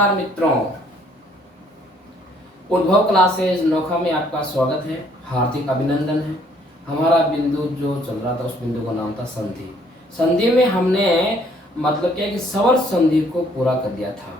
नमस्कार मित्रों, उद्भव क्लासेज नोखा में आपका स्वागत है। हार्दिक अभिनंदन है। हमारा बिंदु जो चल रहा था उस बिंदु का नाम था संधि। संधि में हमने मतलब क्या कि स्वर संधि को पूरा कर दिया था।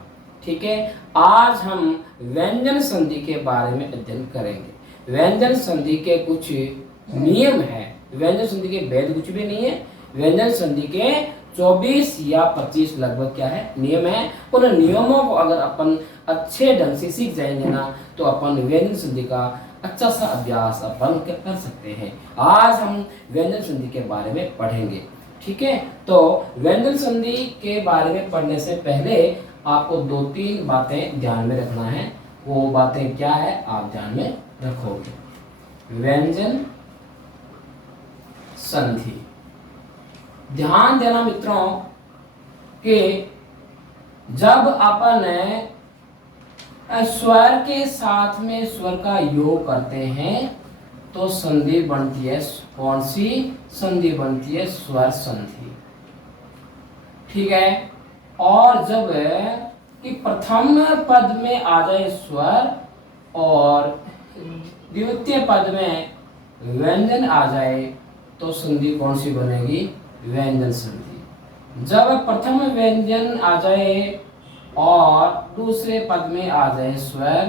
ठीक है, आज हम व्यंजन संधि के बारे में अध्ययन करेंगे। व्यंजन संधि के कुछ नियम है। व्यंजन संधि के भेद कुछ भी नहीं है। व्यंजन संधि के 24 या 25 लगभग क्या है नियम है। उन नियमों को अगर अपन अच्छे ढंग से सीख जाएंगे ना तो अपन व्यंजन संधि का अच्छा सा अभ्यास अपन कर सकते हैं। आज हम व्यंजन संधि के बारे में पढ़ेंगे। ठीक है, तो व्यंजन संधि के बारे में पढ़ने से पहले आपको 2-3 बातें ध्यान में रखना है। वो बातें क्या है आप ध्यान में रखोगे। व्यंजन संधि, ध्यान देना मित्रों कि जब अपन स्वर के साथ में स्वर का योग करते हैं तो संधि बनती है। कौन सी संधि बनती है? स्वर संधि। ठीक है, और जब कि प्रथम पद में आ जाए स्वर और द्वितीय पद में व्यंजन आ जाए तो संधि कौन सी बनेगी? व्यंजन संधि। जब प्रथम व्यंजन आ जाए और दूसरे पद में आ जाए स्वर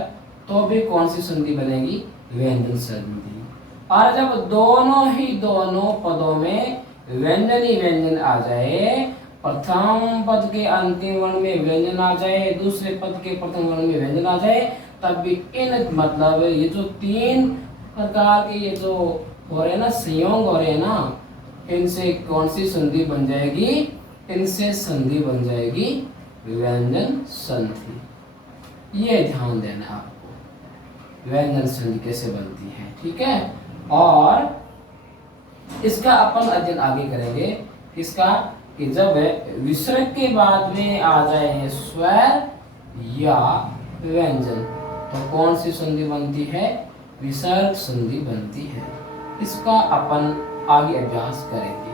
तो भी कौन सी संधि बनेगी? व्यंजन संधि। और जब दोनों पदों में व्यंजन ही व्यंजन आ जाए, प्रथम पद के अंतिम वर्ण में व्यंजन आ जाए, दूसरे पद के प्रथम वर्ण में व्यंजन आ जाए, तब भी इन मतलब ये जो 3 प्रकार के ये जो हो रहे हैं ना, संयोग हो रहे हैं ना, इनसे कौन सी संधि बन जाएगी? इनसे संधि बन जाएगी व्यंजन संधि। ये ध्यान देना आपको, व्यंजन संधि कैसे बनती है। ठीक है, और इसका अपन अध्ययन आगे करेंगे। किसका? कि जब विसर्ग के बाद में आ जाए स्वर या व्यंजन तो कौन सी संधि बनती है? विसर्ग संधि बनती है। इसका अपन आगे अभ्यास करेंगे।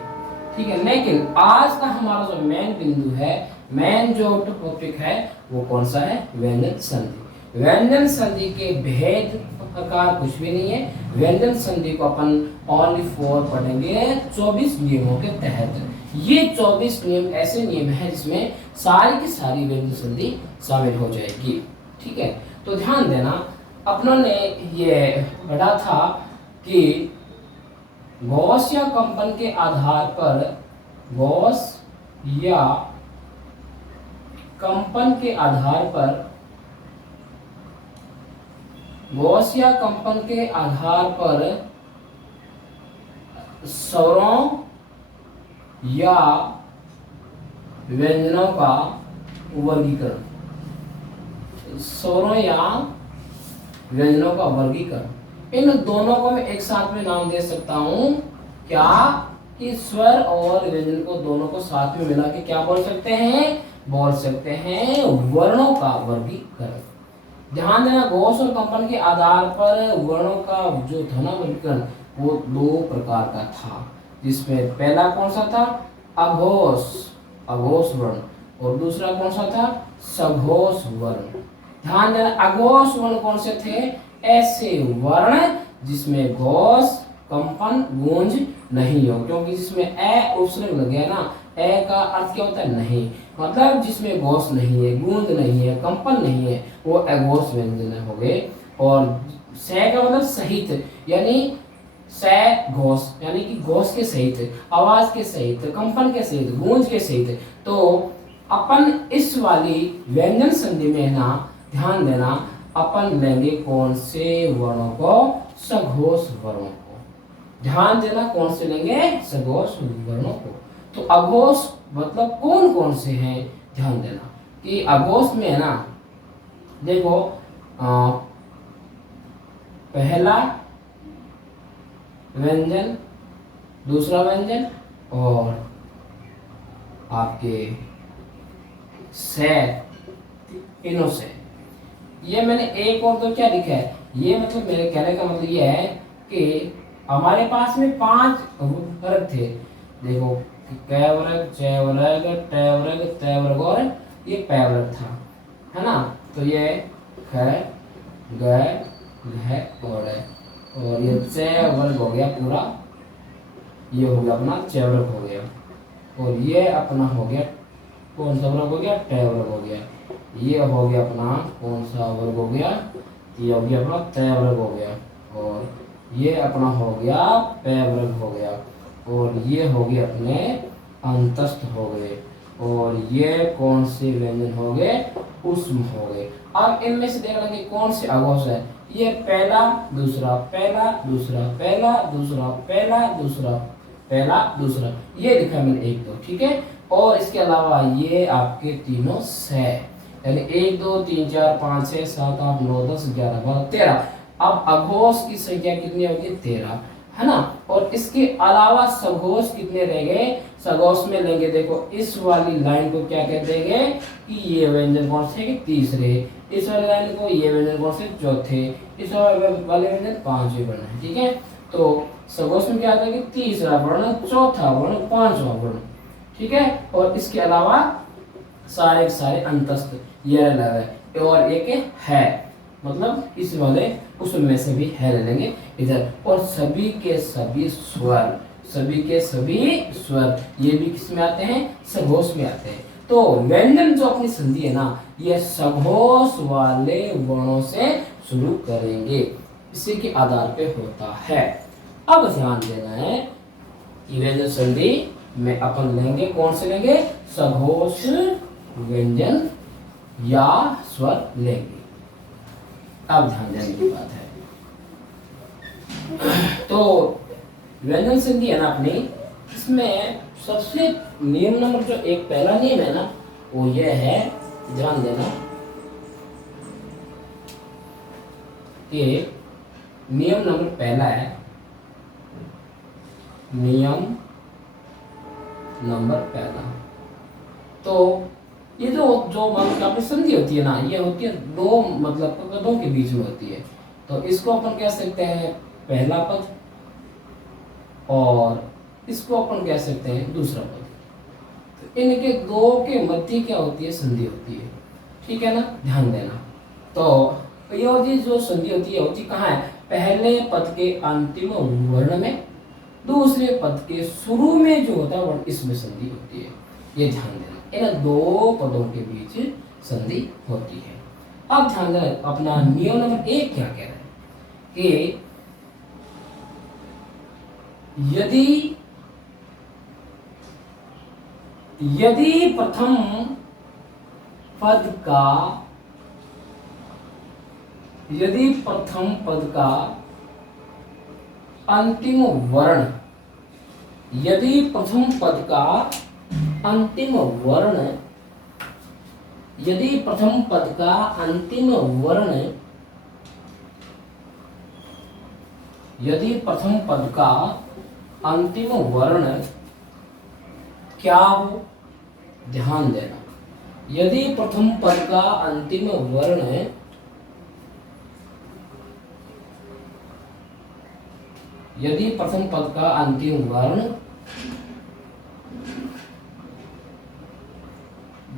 ठीक है, लेकिन आज का हमारा जो मेन बिंदु है, मेन जो टॉपिक है वो कौन सा है? व्यंजन संधि। व्यंजन संधि के भेद प्रकार कुछ भी नहीं है। व्यंजन संधि को अपन ओनली 4 पढ़ेंगे 24 नियमों के तहत। ये 24 नियम ऐसे नियम है जिसमें सारी की सारी व्यंजन संधि शामिल हो जाएगी। ठीक है, तो ध्यान देना, अपनों ने ये पढ़ा था कि गॉस या कंपन के आधार पर, गॉस या कंपन के आधार पर, गॉस या कंपन के आधार पर स्वरों या व्यंजनों का वर्गीकरण, स्वरों या व्यंजनों का वर्गीकरण, इन दोनों को मैं एक साथ में नाम दे सकता हूं। क्या कि स्वर और व्यंजन को दोनों को साथ में मिला के क्या बोल सकते हैं? बोल सकते हैं वर्णों का वर्गीकरण। ध्यान देना, घोष और कंपन के आधार पर वर्णों का जो था ना वर्गीकरण, वो 2 प्रकार का था। जिसमें पहला कौन सा था? अघोष, अघोष वर्ण, और दूसरा कौन सा था? सघोष वर्ण। ध्यान देना, अघोष वर्ण कौन से थे? ऐसे वर्ण जिसमें घोष, कंपन, गूंज नहीं हो, क्योंकि जिसमें ए उपसर्ग लग गया ना, ए का अर्थ क्या होता है? नहीं, मतलब जिसमें घोष नहीं है, गूंज नहीं है, कंपन नहीं है, वो अघोष व्यंजन हो गए। और से का मतलब सहित, यानी से घोष यानी कि घोष के सहित, आवाज के सहित, कंपन के सहित, गूंज के सहित। तो अपन इस वाली व्यंजन संधि में ना ध्यान देना, अपन लेंगे कौन से वर्णों को? सघोष वर्णों को। ध्यान देना, कौन से लेंगे? सघोष वर्णों को। तो अघोष मतलब कौन कौन से हैं? ध्यान देना कि अघोष में है ना, देखो पहला व्यंजन, दूसरा व्यंजन और आपके से, तीनों से। ये मैंने एक और तो क्या लिखा है, ये मतलब मेरे कहने का मतलब ये है कि हमारे पास में 5 वर्ग थे। देखो, क वर्ग, च वर्ग, ट वर्ग, त वर्ग और ये पै वर्ग था। है ना। तो ये ख ग घ और है, और ये च वर्ग हो गया पूरा, ये हो गया अपना च वर्ग हो गया, और ये अपना हो गया कौन सा वर्ग हो गया, ट वर्ग हो गया। ये हो गया अपना कौन सा वर्ग हो गया, ये हो गया अपना त वर्ग हो गया, और ये अपना हो गया प वर्ग हो गया, और ये हो गए अपने अंतस्थ हो गए, और ये कौन से व्यंजन हो गए, उष्म हो गए। अब इनमें से देख लेंगे कौन से अघोष है। ये पहला दूसरा पहला दूसरा पहला दूसरा पहला दूसरा पहला दूसरा, ये लिखा मैंने 1 2, ठीक है। और इसके अलावा ये आपके तीनों से, यानी 1 2 3 4 5 6 7 8 9 10 11 12 13। अब अघोष की संख्या कितनी होगी, 13, है ना। और इसके अलावा सघोष कितने रह गए, सघोष में लेंगे देखो इस वाली लाइन को क्या कह देंगे कि ये व्यंजन कौन से, तीसरे, इस वाली लाइन को ये व्यंजन कौन से, चौथे, इस वाले व्यंजन पांचवें वर्ण है, ठीक है। तो सघोष में क्या आता है कि तीसरा वर्ण, चौथा वर्ण, पांचवा वर्ण, ठीक है। और इसके अलावा सारे के सारे अंतस्थ ये अलग है, और एक है, मतलब इस वाले उसमें से भी है ले लेंगे इधर। और सभी के सभी स्वर, सभी के सभी स्वर ये भी किस में आते हैं, सघोष में आते हैं। तो व्यंजन जो अपनी संधि है ना, ये सघोष वाले वर्णों से शुरू करेंगे, इसी के आधार पे होता है। अब ध्यान देना है कि व्यंजन संधि में अपन लेंगे कौन से लेंगे, सघोष व्यंजन या स्वर लेंगे। अब ध्यान देने की बात है। तो व्यंजन संधि है ना अपनी, इसमें सबसे नियम नंबर जो एक पहला नियम है ना, वो ये है, ध्यान देना कि नियम नंबर पहला है, नियम नंबर पहला। तो ये जो मतलब अपनी संधि होती है ना, ये होती है दो मतलब पदों के बीच में होती है। तो इसको अपन कह सकते हैं पहला पद, और इसको अपन कह सकते हैं दूसरा पद। तो इनके दो के मध्य क्या होती है, संधि होती है, ठीक है ना, ध्यान देना। तो ये जो संधि होती है होती कहाँ है, पहले पद के अंतिम वर्ण में, दूसरे पद के शुरू में जो होता है वर्ण, इसमें संधि होती है, ये ध्यान देना। इन दो पदों के बीच संधि होती है। अब ध्यान देना अपना नियम नंबर 1 क्या कह रहा है कि यदि प्रथम पद का अंतिम वर्ण, यदि प्रथम पद का अंतिम वर्ण, यदि प्रथम पद का अंतिम वर्ण, यदि प्रथम पद का अंतिम वर्ण क्या हो, ध्यान देना, यदि प्रथम पद का अंतिम वर्ण यदि प्रथम पद का अंतिम वर्ण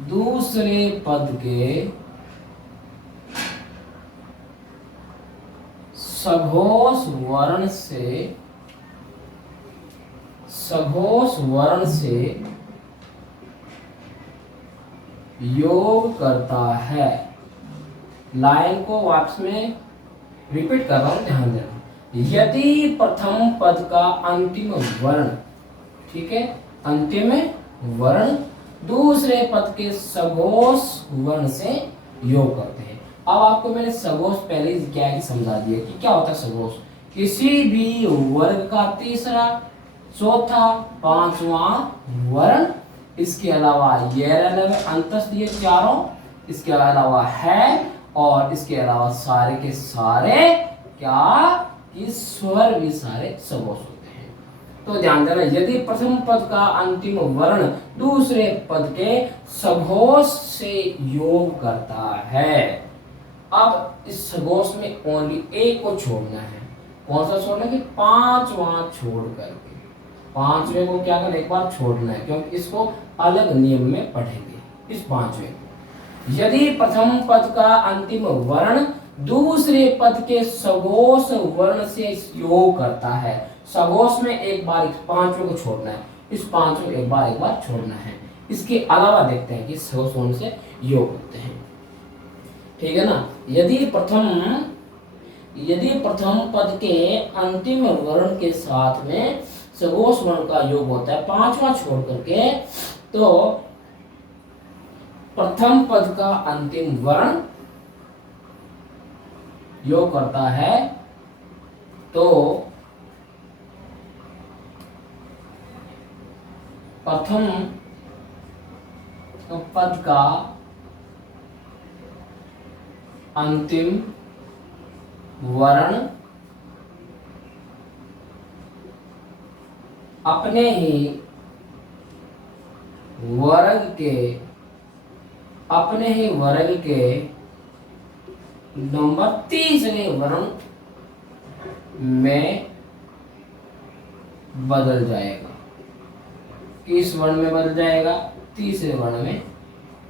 दूसरे पद के सघोष वर्ण से योग करता है। लाइन को वापस में रिपीट कर रहा हूं, ध्यान देना। यदि प्रथम पद का अंतिम वर्ण, ठीक है, अंतिम वर्ण दूसरे पद के सघोष वर्ण से योग करते हैं। अब आपको मैंने सघोष पहले ही क्या है समझा दिया कि क्या होता है सघोष, किसी भी वर्ग का तीसरा, चौथा, पांचवा वर्ण, इसके अलावा ये अंतस्थ ये चारों, इसके अलावा है, और इसके अलावा सारे के सारे क्या कि स्वर भी सारे सघोष होते हैं। तो ध्यान देना, यदि प्रथम पद का अंतिम वर्ण दूसरे पद के सघोष से योग करता है। अब इस सघोष में ओनली एक को छोड़ना है, कौन सा छोड़ना है कि पांचवा छोड़ करके, पांचवे को क्या करना, एक बार छोड़ना है, क्योंकि इसको अलग नियम में पढ़ेंगे इस पांचवे को। यदि प्रथम पद का अंतिम वर्ण दूसरे पद के सगोश वर्ण से योग करता है, सगोश में एक बार इस पांचों को छोड़ना है, इस पांचों को एक बार छोड़ना है। इसके अलावा देखते हैं कि सगोश वर्ण से योग करते हैं, ठीक है ना। यदि प्रथम पद के अंतिम वर्ण के साथ में सगोश वर्ण का योग होता है पांचवा छोड़ करके, तो प्रथम पद का अंतिम वर्ण योग करता है, तो प्रथम पद का अंतिम वर्ण अपने ही वर्ग के नंबर तीसरे वर्ण में बदल जाएगा। किस वर्ण में बदल जाएगा? तीसरे वर्ण में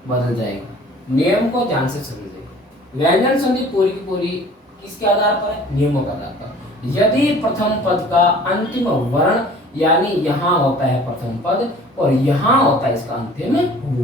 बदल जाएगा। नियम को ध्यान से समझिए। व्यंजन संधि पूरी की पूरी किसके आधार पर है? नियमों के आधार पर। यदि प्रथम पद का अंतिम वर्ण, यानी यहाँ होता है प्रथम पद और यहाँ होता है इसका अंतिम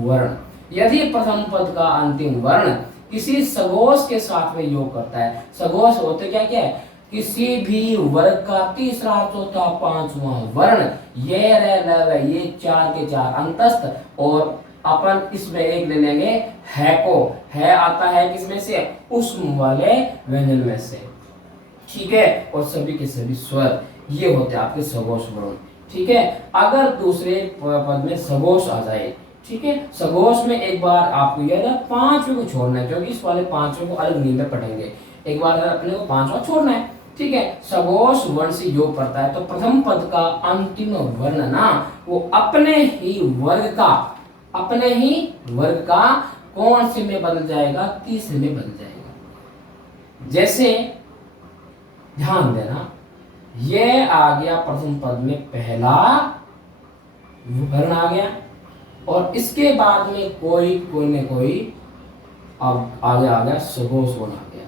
वर्ण, यदि प्रथम पद का अंतिम वर्ण किसी सगोश के साथ में योग करता है, सगोश होते क्या क्या है? किसी भी वर्ग का तीसरा चौथा पांचवा वर्ण, ये चार के चार अंतस्थ, और अपन इसमें एक ले लेंगे है को, है आता है किसमें से? उष्म वाले व्यंजन में से, ठीक है। और सभी के सभी स्वर, ये होते हैं आपके सगोश वर्ण, ठीक है। अगर दूसरे पद में सगोश आ जाए, ठीक है, सगोश में एक बार आपको यह पांचवें को छोड़ना है, क्योंकि इस वाले पांचवें को अलग नींद में पढ़ेंगे। एक बार अपने को पांचवा छोड़ना है, ठीक है। सगोश वर्ण से योग करता है तो प्रथम पद का अंतिम वर्ण ना, वो अपने ही वर्ग का कौन से में बदल जाएगा? तीसरे में बदल जाएगा। जैसे ध्यान देना, ये आ गया प्रथम पद में पहला वर्ण आ गया, और इसके बाद में कोई न कोई अब आगे आ गया सगोश वर्ण आ गया,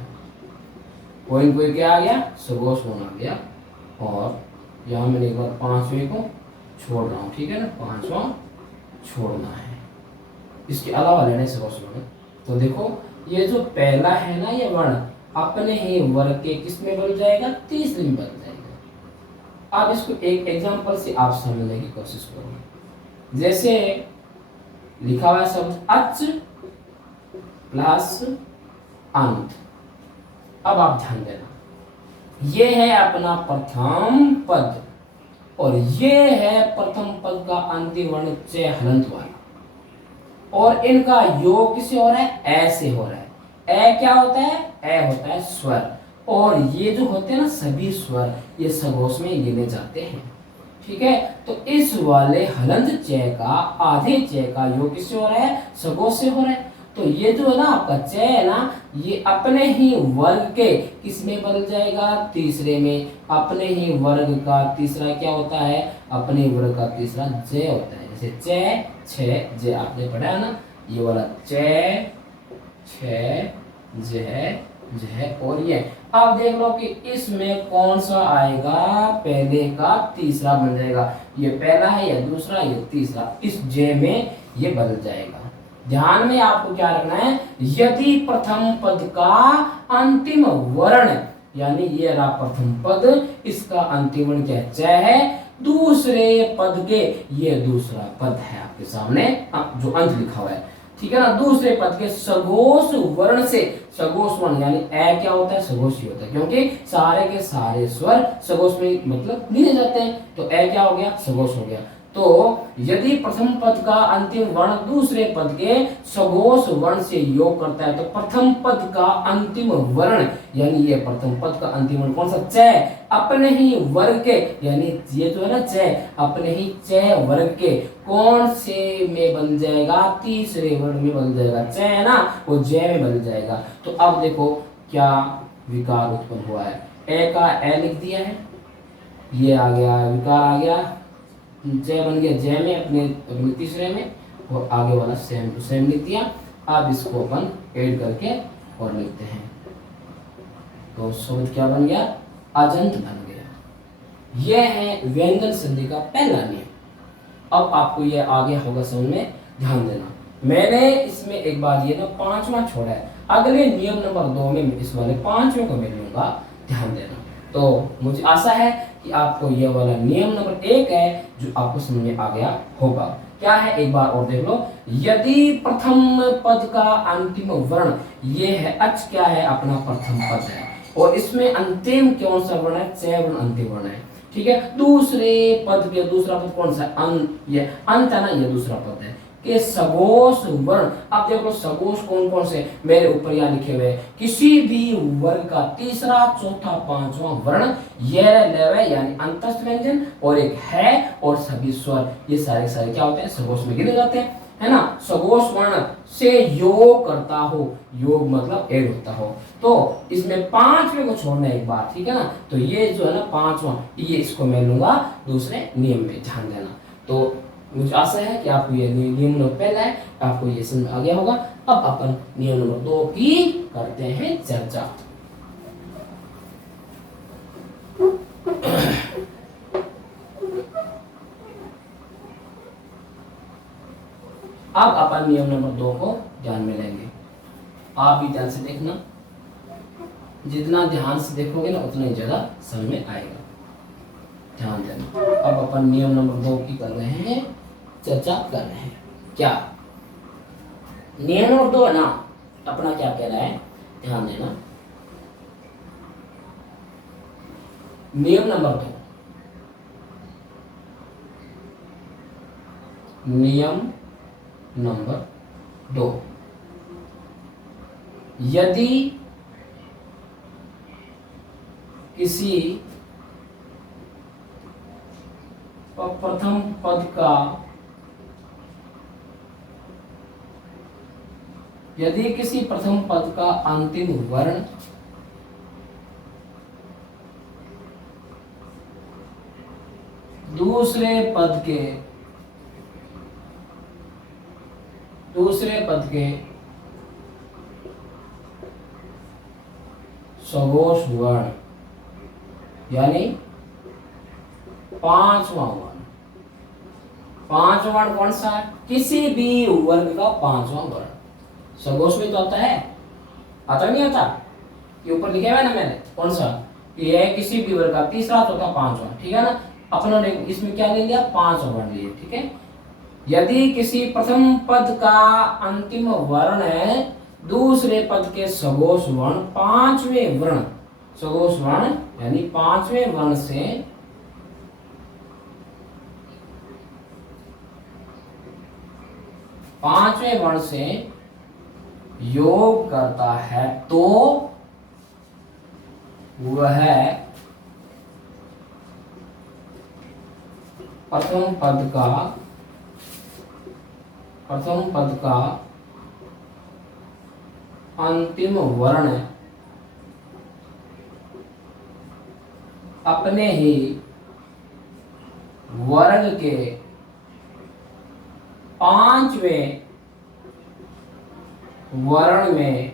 कोई क्या आ गया? सगोश वर्ण आ गया। और यहाँ मैंने एक बार पांचवें को छोड़ रहा हूँ, ठीक है ना, पांचवा छोड़ना है, इसके अलावा लेना है सगोश वर्ण। तो देखो ये जो पहला है ना, ये वर्ण अपने ही वर्ग के किस में बदल जाएगा? तीसरे में बदल जाएगा। अब इसको एक एग्जांपल से आप समझने की कोशिश करो। जैसे लिखा हुआ है शब्द अच प्लस अंत। अब आप ध्यान देना, ये है अपना प्रथम पद और ये है प्रथम पद का अंतिम वर्ण च हलंत वाला, और इनका योग किससे हो रहा है? ए से हो रहा है। ए क्या होता है? ए होता है स्वर, और ये जो होते हैं ना सभी स्वर, ये सगोश में गिने जाते हैं, ठीक है। तो इस वाले हलंत च का आधे च का योग किससे हो रहा है? सगोश से हो रहा है। तो ये जो है ना आपका च है ना, ये अपने ही वर्ग के किस में बदल जाएगा? तीसरे में। अपने ही वर्ग का तीसरा क्या होता है? अपने वर्ग का तीसरा ज होता है। जैसे च छ ज आपने पढ़ा है ना, ये वाला च छ ज और ये। अब देख लो कि इसमें कौन सा आएगा? पहले का तीसरा बन जाएगा। ये पहला है, या दूसरा, ये तीसरा, इस ज में ये बदल जाएगा। ध्यान में आपको क्या रखना है? यदि प्रथम पद का अंतिम वर्ण, यानी ये रहा प्रथम पद, इसका अंतिम वर्ण क्या? च है। दूसरे पद के, ये दूसरा पद है आपके सामने जो अंत लिखा हुआ है, ठीक है ना। दूसरे पद के सगोश वर्ण से, सगोश वर्ण यानी ए क्या होता है? सगोश ही होता है, क्योंकि सारे के सारे स्वर सगोश में मतलब लिए जाते हैं। तो ए क्या हो गया? सगोश हो गया। तो यदि प्रथम पद का अंतिम वर्ण दूसरे पद के सगोश वर्ण से योग करता है, तो प्रथम पद का अंतिम वर्ण, यानी ये प्रथम पद का अंतिम वर्ण कौन सा? च, अपने ही वर्ग के, यानी ये जो है ना च, अपने ही च वर्ग के कौन से में बदल जाएगा? तीसरे वर्ण में बदल जाएगा। च है ना, वो ज में बदल जाएगा। तो अब देखो क्या विकार उत्पन्न हुआ है। ए का ए लिख दिया है, ये आ गया विकार आ गया, ज बन गया ज में, अपने तीसरे में, और आगे वाला सेम टू सेम लिख दिया। अब इसको अपन ऐड करके और लिखते हैं, तो शब्द क्या बन गया, अजंत बन गया। यह है व्यंजन संधि का पहला नियम। अब आपको यह आगे होगा समझ में, ध्यान देना। मैंने इसमें एक बात ये ना पांचवा छोड़ा है, अगले नियम नंबर 2 में इस वाले पांचवें को मैं लूंगा, ध्यान देना। तो मुझे आशा है कि आपको यह वाला नियम नंबर 1 है जो आपको समझ में आ गया होगा। क्या है एक बार और देख लो, यदि प्रथम पद का अंतिम वर्ण ये है, अच क्या है अपना प्रथम पद है, और इसमें अंतिम कौन सा वर्ण है, च वर्ण अंतिम वर्ण है, ठीक है। दूसरे पद के दूसरा पद कौन सा, ये अंत है ना, ये दूसरा पद है के सगोश वर्ण। अब देखो सगोश कौन कौन से मेरे ऊपर यहाँ लिखे हुए, किसी भी वर्ग का तीसरा चौथा पांचवा वर्ण, यह लेवे यानी अंतस्थ व्यंजन, और एक है और सभी स्वर, ये सारे सारे क्या होते हैं, सगोश में गिने जाते हैं, है ना। सगोश वर्ण से योग करता हो, योग मतलब ऐड होता हो, तो इसमें पांचवें को छोड़ना एक बार, ठीक है ना। तो ये जो है ना पांचवा, ये इसको मैं लूंगा दूसरे नियम में, ध्यान देना। तो मुझे आशा है कि आपको ये नियम नंबर पहला है, आपको ये समझ आ गया होगा। अब अपन नियम नंबर 2 की करते हैं चर्चा। अब अपन नियम नंबर 2 को ध्यान में लेंगे, आप भी ध्यान से देखना, जितना ध्यान से देखोगे ना उतना ही ज्यादा समझ में आएगा, ध्यान देना। अब अपन नियम नंबर 2 की कर रहे हैं, चर्चा कर रहे हैं। क्या नियम नंबर 2 है ना, अपना क्या कह रहा है, ध्यान देना। नियम नंबर 2, नियम नंबर 2, यदि किसी प्रथम पद का, यदि किसी प्रथम पद का अंतिम वर्ण दूसरे पद के सगोश वर्ण यानी पांचवा वर्ण, पांचवा वर्ण कौन सा है, किसी भी वर्ग का पांचवा वर्ण, सगोश में तो आता है, आता नहीं आता, ये ऊपर लिखा हुआ है ना मैंने, कौन सा, ये है किसी भी वर्ग का तीसरा चौथा पांचवा, ठीक है ना। अपना इसमें क्या ले लिया, पांचवा वर्ण लिए, ठीक है। यदि किसी प्रथम पद का अंतिम वर्ण है दूसरे पद के सगोश वर्ण, पांचवें वर्ण, सगोश वर्ण यानी पांचवें वर्ण से योग करता है, तो वह प्रथम पद का अंतिम वर्ण अपने ही वर्ग के पांचवें वर्ण में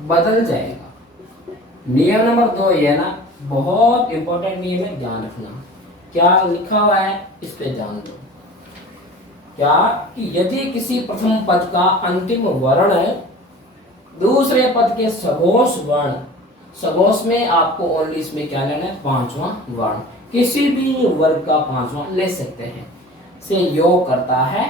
बदल जाएगा। नियम नंबर 2 ये ना बहुत इंपॉर्टेंट नियम है, ध्यान रखना। क्या लिखा हुआ है इस पे ध्यान दो, क्या कि यदि किसी प्रथम पद का अंतिम वर्ण है दूसरे पद के सगोश वर्ण, सगोश में आपको ओनली इसमें क्या लेना है, पांचवा वर्ण, किसी भी वर्ग का पांचवा ले सकते हैं, से योग करता है,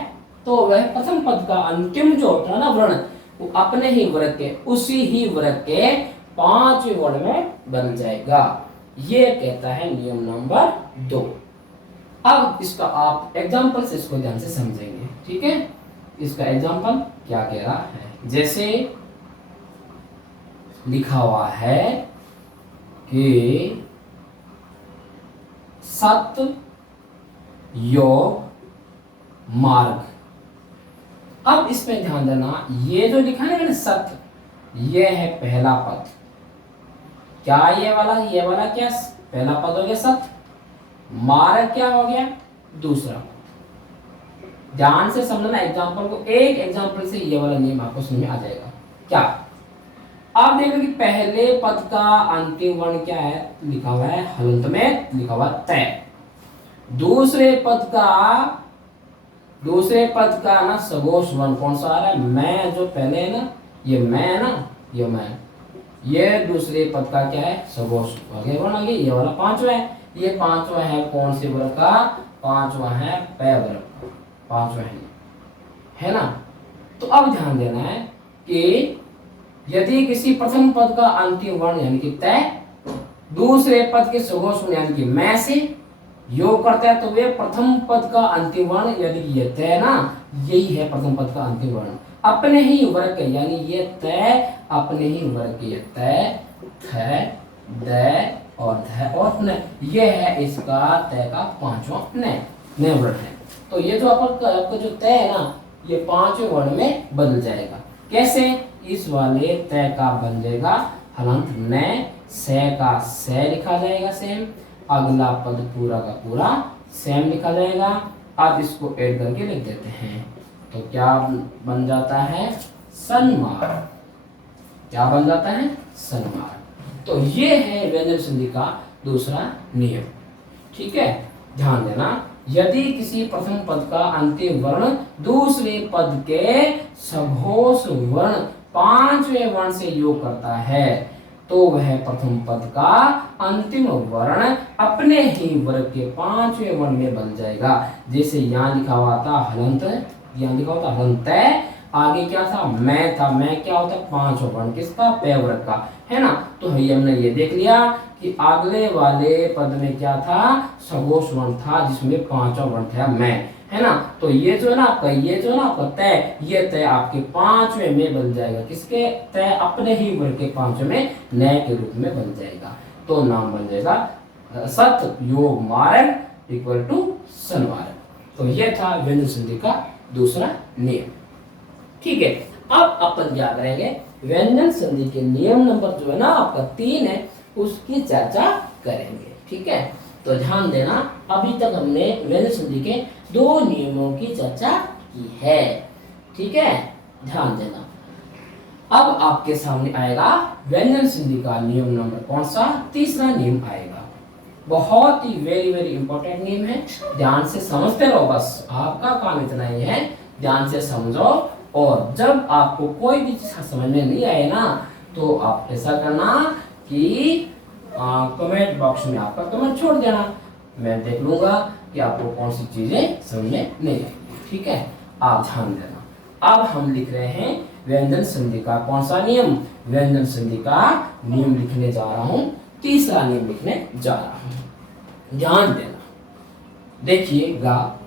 तो वह प्रथम पद का अंतिम जो होता है ना वर्ण, वो अपने ही वर्ग के, उसी ही वर्ग के पांचवें वर्ण में बन जाएगा। ये कहता है नियम नंबर 2। अब इसका आप एग्जाम्पल से इसको ध्यान से समझेंगे, ठीक है। इसका एग्जाम्पल क्या कह रहा है, जैसे लिखा हुआ है कि सत योग मार्ग। अब इसमें ध्यान देना, ये जो लिखा है ना सत, ये है पहला पद, क्या ये वाला क्या पहला पद हो गया सत, मार्ग क्या हो गया दूसरा, ध्यान से समझना एग्जाम्पल को, एक एग्जाम्पल से ये वाला नियम आपको समझ में आ जाएगा। क्या आप देखो कि पहले पद का अंतिम वर्ण क्या है, लिखा हुआ है हलंत में, लिखा हुआ तय। दूसरे पद का ना सगोश वर्ण कौन सा आ रहा है, मैं, जो पहले है ना ये मैं है ना, ये मैं, ये दूसरे पद का क्या है, सगोश आगे वर्ण, आगे ये वाला पांचवा है। ये पांचवा है कौन से वर्ग का, पांचवा है पै वर्ग का, पांचवा है ना। तो अब ध्यान देना है कि यदि किसी प्रथम पद का अंतिम वर्ण यानी कि तय दूसरे पद के सगोश वर्ण यानी कि मैं से योग करता है, तो वे प्रथम पद का अंतिम वर्ण यानी कि ये तय ना, यही है प्रथम पद का अंतिम वर्ण। अपने ही वर्ग के यानी ये तय अपने ही वर्ग के, ये तय, थ, द और ध और न, ये है इसका तय का पांचवा नए वर्ण है। तो ये जो आपका जो तय है ना, ये पांचवें वर्ण में बदल जाएगा। कैसे, इस वाले तय का बन जाएगा हलंत न, से का से लिखा जाएगा सेम, अगला पद पूरा का पूरा सेम लिखा जाएगा। अब इसको ऐड करके लिख देते हैं, तो क्या बन जाता है, सन्मार। क्या बन जाता है, सन्मार। तो ये है व्यंजन संधि का दूसरा नियम। ठीक है, ध्यान देना, यदि किसी प्रथम पद का अंतिम वर्ण दूसरे पद के सघोष वर्ण पांचवें वर्ण से योग करता है, तो वह प्रथम पद का अंतिम वर्ण अपने ही वर्ग के पांचवें वर्ण में बन जाएगा। जैसे यहाँ लिखा हुआ था हलंत, यहाँ लिखा हुआ था हलंत, आगे क्या था, मैं था, मैं क्या होता है, पांचवा वर्ण किसका, पै वर्ग का, है ना। तो हमने ये देख लिया कि अगले वाले पद में क्या था, सघोष वर्ण था जिसमें पांचवा वर्ण था मैं, है ना। तो ये जो है ना आपका, ये जो है ना आपका तय, ये तय आपके पांचवें में बन जाएगा, किसके, तय अपने ही वर्ग के पांचवें में नए के रूप में बन जाएगा। तो नाम बन जाएगा सत योग मारक इक्वल टू सनमारक। तो ये था व्यंजन संधि का दूसरा नियम। ठीक है, अब अपन क्या करेंगे, व्यंजन संधि के नियम नंबर जो है ना आपका 3 है, उसकी चर्चा करेंगे। ठीक है, तो ध्यान देना, अभी तक हमने व्यंजन संधि के 2 नियमों की चर्चा की है। ठीक है, ध्यान देना। अब आपके सामने आएगा व्यंजन संधि का नियम नंबर कौन सा, तीसरा नियम आएगा। बहुत ही वेरी वेरी इंपॉर्टेंट नियम है, ध्यान से समझते रहो, बस आपका काम इतना ही है, ध्यान से समझो। और जब आपको कोई भी चीज समझ में नहीं आए ना, तो आप ऐसा करना कि कमेंट बॉक्स में आपका कमेंट छोड़ देना, मैं देख लूंगा कि आपको कौन सी चीजें समझ में नहीं आई। ठीक है, आप ध्यान देना। अब हम लिख रहे हैं व्यंजन संधि का कौन सा नियम, व्यंजन संधि का नियम लिखने जा रहा हूं, तीसरा नियम लिखने जा रहा हूं। ध्यान देना, देखिएगा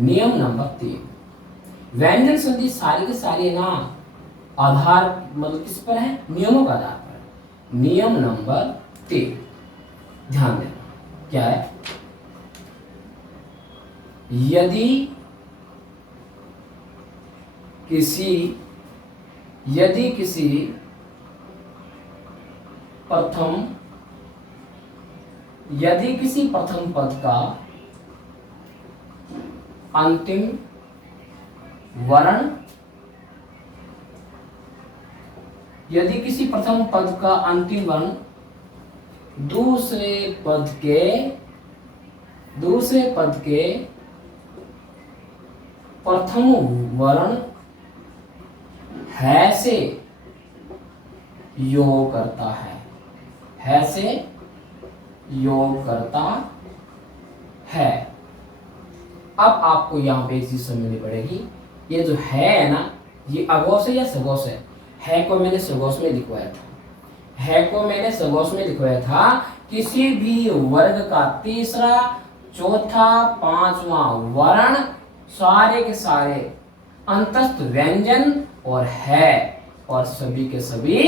नियम नंबर 3। व्यंजन संधि सारी की सारी ना आधार मतलब किस पर है, नियमों का आधार पर। नियम नंबर 3 ध्यान देना क्या है, यदि किसी प्रथम पद का अंतिम वर्ण, यदि किसी प्रथम पद का अंतिम वर्ण दूसरे पद के प्रथम वर्ण है से योग करता है, है से योग करता है। अब आपको यहां पे एक चीज समझनी पड़ेगी, ये जो है ना, ये अघोष है या सघोष है को मैंने सघोष में लिखवाया था, है को मैंने सघोष में लिखवाया था। किसी भी वर्ग का तीसरा, चौथा, पांचवा वर्ण सारे के सारे अंतस्थ व्यंजन और है और सभी के सभी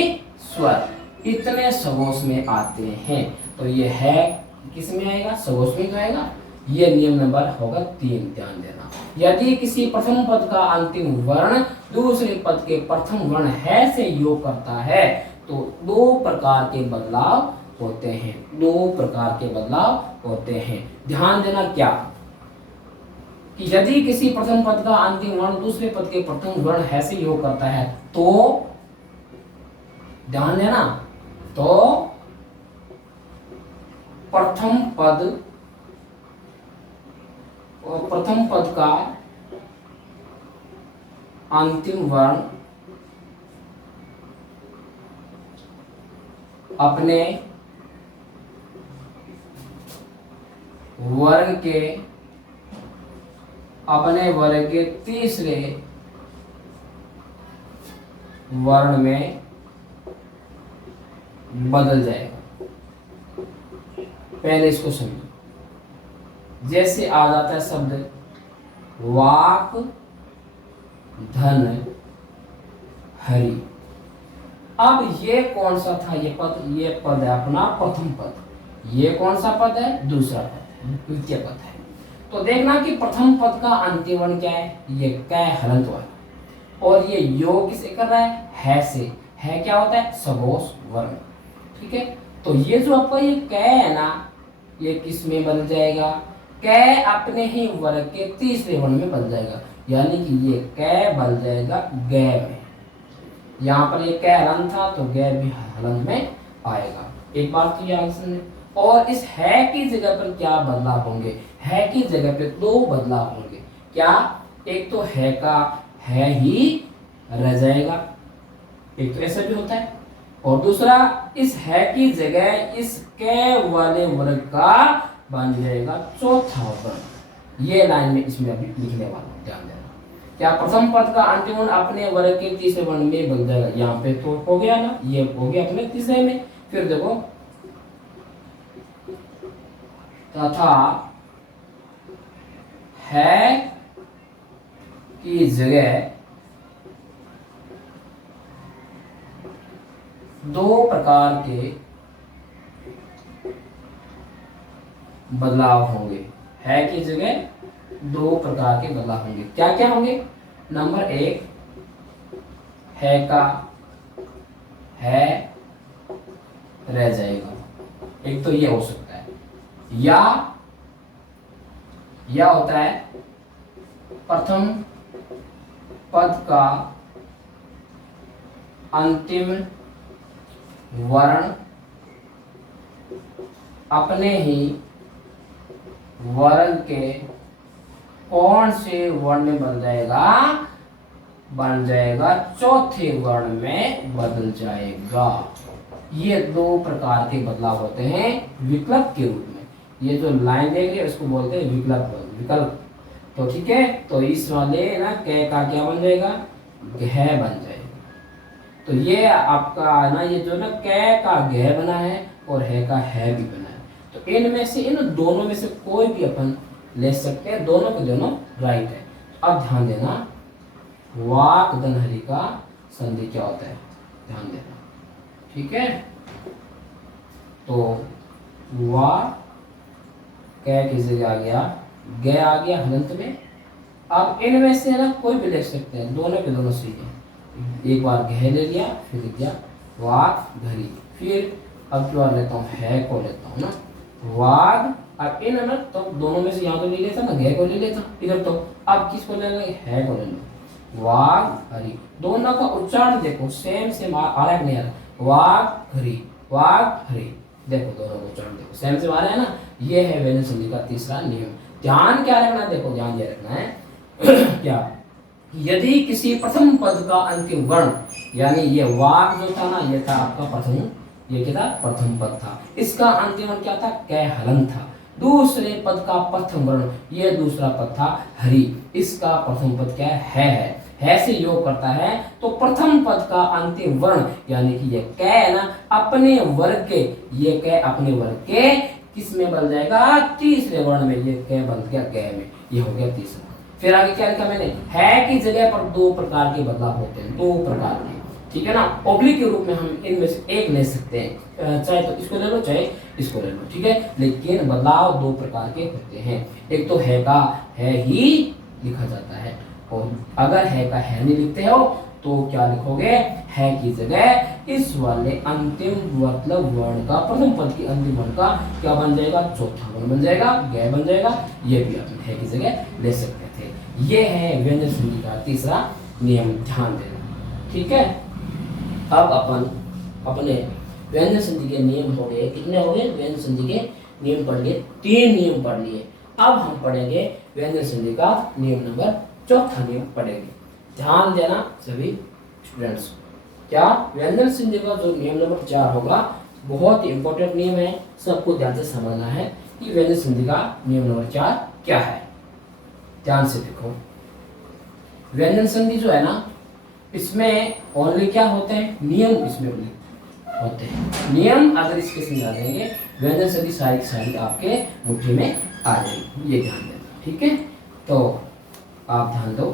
स्वर इतने सघोष में आते हैं। तो ये है किस में आएगा, सघोष में आएगा। ये नियम नंबर होगा 3, ध्यान देना। यदि किसी प्रथम पद का अंतिम वर्ण दूसरे पद के प्रथम वर्ण है से योग करता है, तो 2 प्रकार के बदलाव होते हैं, 2 प्रकार के बदलाव होते हैं। ध्यान देना क्या, कि यदि किसी प्रथम पद का अंतिम वर्ण दूसरे पद के प्रथम वर्ण है से योग करता है तो ध्यान देना, तो प्रथम पद का अंतिम वर्ण अपने वर्ग के तीसरे वर्ण में बदल जाएगा। पहले इसको समझो। जैसे आ जाता है शब्द वाक धन हरि। अब ये कौन सा था ये पद? ये पद है अपना प्रथम पद। ये कौन सा पद है? दूसरा पद है, द्वितीय पद है। तो देखना कि प्रथम पद का अंतिम वर्ण क्या है? ये कै हलंत वाला। और ये योग किसे कर रहा है से। है क्या होता है? सगोश वर्ण। ठीक है, तो ये जो आपका ये कै है ना, ये किस में बदल जाएगा? कै अपने ही वर्ग के तीसरे वर्ण में बदल जाएगा, यानी कि ये कै बदल जाएगा गै में। यहाँ पर ये कै हलंत था तो गै भी हलंत में आएगा। एक बात तो याद समझे। और इस है की जगह पर क्या बदलाव होंगे? है की जगह पे दो बदलाव होंगे। क्या? एक तो है का है ही रह जाएगा, एक तो ऐसा भी होता है। और दूसरा इस है की जगह इस कै वाले वर्ग का बन जाएगा चौथा वर्ण। ये लाइन में इसमें अभी लिखने वाला हूं, ध्यान देना। क्या? प्रथम पद का अंतिम वर्ण अपने वर्ग के तीसरे वर्ण में बन जाएगा। यहाँ पे तो हो गया ना, ये हो गया अपने तीसरे में। फिर देखो तथा है की जगह दो प्रकार के बदलाव होंगे। है की जगह दो प्रकार के बदलाव होंगे। क्या क्या होंगे? नंबर एक, है का है रह जाएगा। एक तो ये हो सकता है, या होता है प्रथम पद का अंतिम वर्ण अपने ही वर्ग के कौन से वर्ण में बदल जाएगा? बन जाएगा चौथे वर्ण में बदल जाएगा। ये दो प्रकार के बदलाव होते हैं विकल्प के रूप में। ये जो लाइन देख रहे हैं उसको बोलते हैं विकल्प। तो ठीक है, तो इस वाले ना कै का क्या बन जाएगा? घ बन जाएगा। तो ये आपका ना ये जो ना कै का घ बना है और है का है भी बना है। तो इनमें से इन दोनों में से कोई भी अपन ले सकते हैं, दोनों के दोनों राइट है। अब ध्यान देना, वाक धन हरि का संधि क्या होता है? ध्यान देना, ठीक है। तो वा कै की जगह आ गया, गे आ गया हलंत में। अब इनमें से ना कोई भी ले सकते हैं, दोनों के दोनों सही है। एक बार घे ले लिया, फिर लिख दिया वाक घरी। फिर अब की बार लेता हूँ है को लेता हूँ ना वाग। अब इन ना तो दोनों में से यहाँ तो ले लेता ना, घे को ले लेता इधर। तो अब किसको ले लेंगे? है को ले लो। वाग हरी, दोनों का उच्चारण देखो सेम आ रहा है नहीं आ रहा? वाग हरी, वाग हरी। देखो दोनों का उच्चारण देखो सेम आ रहा है ना। ये है व्यंजन संधि का तीसरा नियम। ध्यान क्या रखना है? देखो ध्यान ये रखना है क्या? यदि किसी प्रथम पद का अंतिम वर्ण, यानी ये वाग जो था ना, ये था आपका प्रथम, ये क्या था? प्रथम पद था। इसका अंतिम वर्ण क्या था? कै हलन था। दूसरे पद का प्रथम वर्ण, ये दूसरा पद था हरि। इसका प्रथम पद क्या है से योग करता है। तो प्रथम पद का अंतिम वर्ण यानी कि ये कै है ना, अपने वर्ग के, ये कै अपने वर्ग के किस में बदल जाएगा? तीसरे वर्ण में। ये कै बदल गया कै में, ये हो गया तीसरा। फिर आगे क्या लिखा मैंने? है की जगह पर दो प्रकार के बदलाव होते हैं, दो प्रकार के, ठीक है ना। ऑब्लिक के रूप में हम इनमें से एक ले सकते हैं, चाहे तो इसको ले लो चाहे इसको ले लो, ठीक है। लेकिन बदलाव दो प्रकार के होते हैं। एक तो है का है ही लिखा जाता है, और अगर है का है नहीं लिखते हो तो क्या लिखोगे, है की जगह इस वाले अंतिम मतलब वर्ण का, प्रथम पद की अंतिम वर्ण का क्या बन जाएगा, चौथा वर्ण बन जाएगा, गय बन जाएगा। ये भी आप है की जगह ले सकते थे। ये है व्यंजन संधि का तीसरा नियम, ध्यान देना। ठीक है, अब अपन अपने व्यंजन संधि के नियम हो गए, कितने हो गए, व्यंजन संधि के नियम पढ़ लिए, 3 नियम पढ़ लिए। अब हम पढ़ेंगे व्यंजन संधि का नियम नंबर चौथा नियम पढ़ेंगे। ध्यान देना सभी स्टूडेंट्स, क्या व्यंजन संधि का जो नियम नंबर 4 होगा, बहुत ही इंपॉर्टेंट नियम है, सबको ध्यान से समझना है कि व्यंजन संधि का नियम नंबर 4 क्या है। ध्यान से देखो, व्यंजन संधि जो है ना, इसमें ओनली क्या होते हैं, नियम इसमें होते हैं। नियम अगर इसके समझा देंगे, व्यंजन संधि सारी की सारी आपके मुट्ठी में आ जाएगी, ये ध्यान देना। ठीक है, तो आप ध्यान दो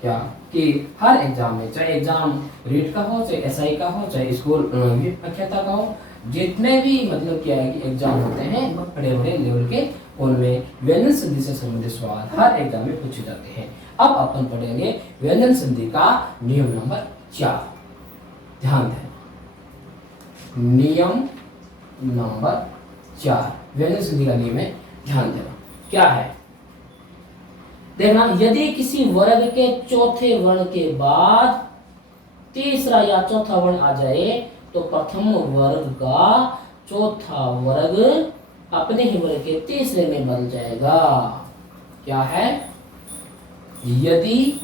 क्या कि हर एग्जाम में, चाहे एग्जाम रीट का हो, चाहे एसआई का हो, चाहे स्कूल व्याख्याता का हो, जितने भी मतलब क्या है कि एग्जाम होते हैं बड़े बड़े लेवल के, उनमें व्यंजन संधि से संबंधित सवाल हर एग्जाम में पूछे जाते हैं। अब अपन पढ़ेंगे व्यंजन संधि का नियम नंबर 4। ध्यान दें, नियम नंबर 4 व्यंजन संधि का नियम है, ध्यान देना क्या है। देखना, यदि किसी वर्ग के चौथे वर्ण के बाद तीसरा या चौथा वर्ण आ जाए तो प्रथम वर्ग का चौथा वर्ग अपने ही वर्ग के तीसरे में बदल जाएगा। क्या है, यदि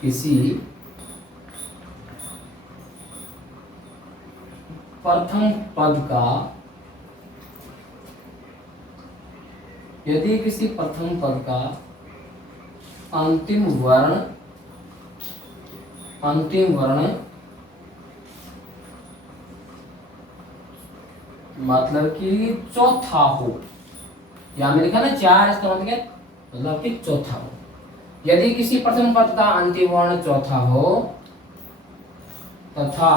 किसी प्रथम पद का, यदि किसी प्रथम पद का अंतिम वर्ण मतलब कि चौथा हो, यहां में लिखा ना 4, इसका मतलब क्या, मतलब कि चौथा हो। यदि किसी प्रथम पद का अंतिम वर्ण चौथा हो तथा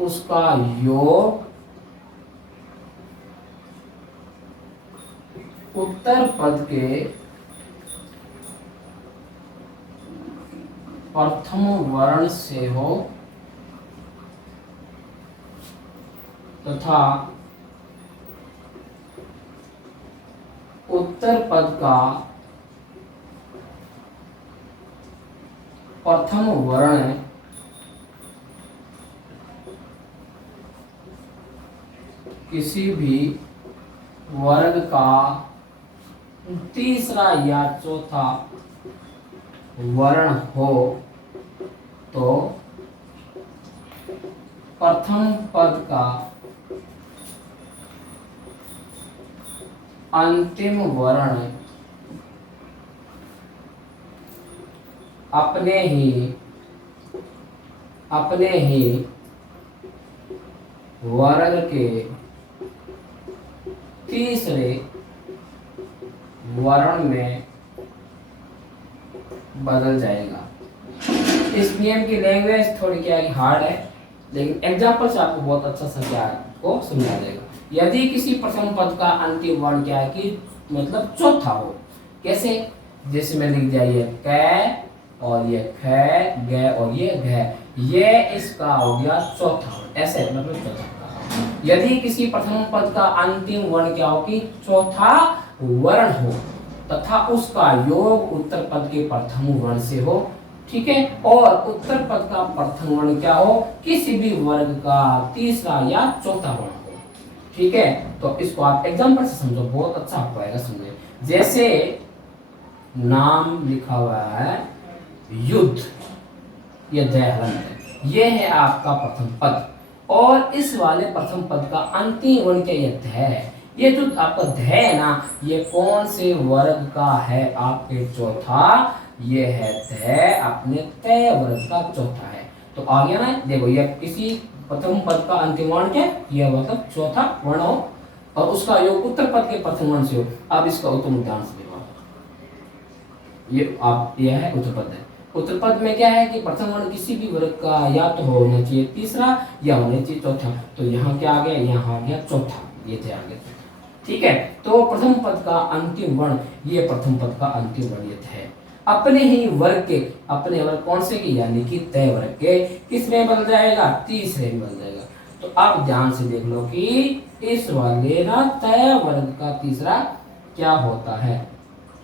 उसका योग उत्तर पद के प्रथम वर्ण से हो तथा उत्तर पद का प्रथम वर्ण किसी भी वर्ग का तीसरा या चौथा वर्ण हो तो प्रथम पद का अंतिम वर्ण अपने ही वर्ग के तीसरे वर्ण में बदल जाएगा। इस नियम की लैंग्वेज थोड़ी क्या है, हार्ड है, लेकिन एग्जाम्पल से आपको बहुत अच्छा समझा को समझा देगा। यदि किसी प्रथम पद का अंतिम वर्ण क्या है कि मतलब चौथा हो, कैसे, जैसे मैं लिख दिया ये कै और ये ख, ग और ये घ, ये इसका हो गया चौथा वर्ण, ऐसे मतलब चौथा। यदि किसी प्रथम पद का अंतिम वर्ण क्या हो कि चौथा वर्ण हो तथा उसका योग उत्तर पद के प्रथम वर्ण से हो, ठीक है, और उत्तर पद का प्रथम वर्ण क्या हो, किसी भी वर्ग का तीसरा या चौथा वर्ण हो। ठीक है, तो इसको आप एग्जांपल से समझो, बहुत अच्छा आपको आएगा समझे। जैसे नाम लिखा हुआ है युद्ध, ये जय हलंत, ये है आपका प्रथम पद, और इस वाले प्रथम पद का अंतिम वर्ण क्या, ये ध है। ये जो आपका ध है ना, ये कौन से वर्ग का है, आपके चौथा, ये है ध अपने तय वर्ग का चौथा है। तो आ गया ना, देखो ये किसी प्रथम पद का अंतिम वर्ण क्या, ये मतलब चौथा वर्ण हो और उसका योग उत्तर पद के प्रथम वर्ण से हो। अब इसका उत्तम ध्यान से देखो, ये आप, ये है उत्तर पद है उत्तरपद में क्या है कि प्रथम वर्ण किसी भी वर्ग का या तो होना चाहिए तीसरा या होना चाहिए चौथा। तो यहाँ क्या आ गया, यहाँ आ गया चौथा, ये थे आ गया चौथा। ठीक है, तो प्रथम पद का अंतिम वर्ण, ये प्रथम पद का अंतिम वर्ण ये है। अपने ही वर्ग के, अपने वर्ग कौन से के, यानी कि तय वर्ग के किस में बदल जाएगा, तीसरे में बदल जाएगा। तो अब ध्यान से देख लो कि इस वाले ना तय वर्ग का तीसरा क्या होता है,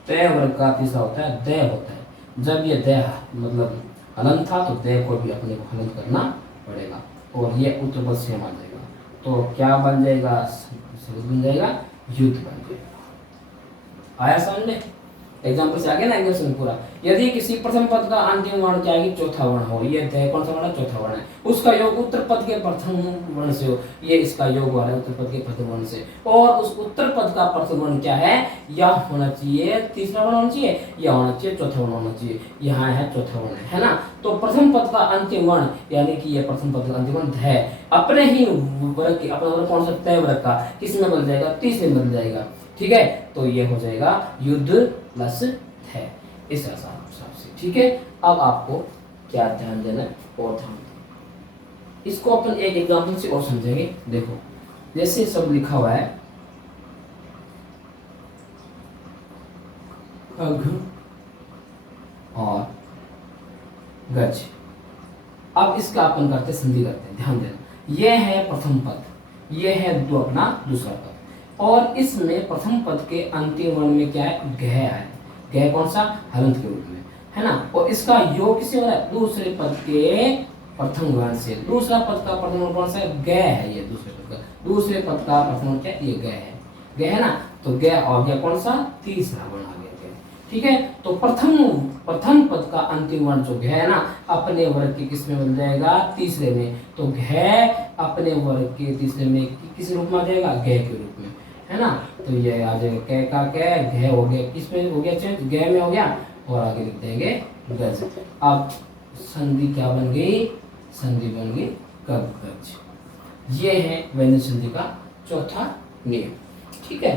तय वर्ग का तीसरा होता है दय होता है। जब ये दय मतलब हलन था तो दय को भी अपने को हलन करना पड़ेगा और ये उत्तरपद से आ जाएगा। तो क्या बन जाएगा, बन जाएगा युद्ध बन जाएगा। आया समझ में, एग्जाम्पल से आ गया ना एग्जाम्पल पूरा। यदि किसी प्रथम पद का अंतिम वर्ण क्या है, चौथा वर्ण हो, ये तय कौन सा वर्ण है, चौथा वर्ण है, उसका योग उत्तर पद के प्रथम वर्ण से हो, ये इसका योग हुआ है उत्तर पद के प्रथम वर्ण से, और उस उत्तर पद का प्रथम वर्ण क्या है, या होना चाहिए तीसरा वर्ण होना चाहिए, या होना चाहिए चौथा वर्ण होना चाहिए। यहाँ है चौथा वर्ण है ना। तो प्रथम पद का अंतिम वर्ण यानी कि ये प्रथम पद का अंतिम वर्ण है, अपने ही वर्ग के, अपना वर्ग कौन सा, तय वर्ग का, किस में बदल जाएगा, तीसरे में बदल जाएगा। ठीक है, तो ये हो जाएगा युद्ध प्लस है इस हिसाब से। ठीक है, अब आपको क्या ध्यान देना है और ध्यान, इसको अपन एक एग्जांपल से और समझेंगे। देखो जैसे सब लिखा हुआ है खग और गज, अब इसका अपन करते संधि करते हैं, ध्यान देना। ये है प्रथम पद, ये है दो अपना दूसरा पद, और इसमें प्रथम पद के अंतिम वर्ण में क्या है, गह है। गह कौन सा, हलंत के रूप में है ना, और इसका योग किससे हो रहा है, दूसरे पद के प्रथम वर्ण से। दूसरा पद का प्रथम वर्ण कौन सा है, गह है, ये दूसरे पद का, दूसरे पद का प्रथम वर्ण क्या है, ये गह है, गह है ना। तो गह और गया कौन सा, तीसरा वर्ण आ गया गह। ठीक है, तो प्रथम पद का अंतिम वर्ण जो गह है ना, अपने वर्ग के किस में बन जाएगा, तीसरे में। तो गह अपने वर्ग के तीसरे में किस रूप में आ जाएगा, गह के रूप में, है ना। तो ये आ जाएगा कै का कै, घ हो गया, किस में हो गया चेंज, गह में हो गया, और आगे लिख देंगे गज। अब संधि क्या बन गई, संधि बन गई कब गज। ये है व्यंजन संधि का चौथा नियम। ठीक है,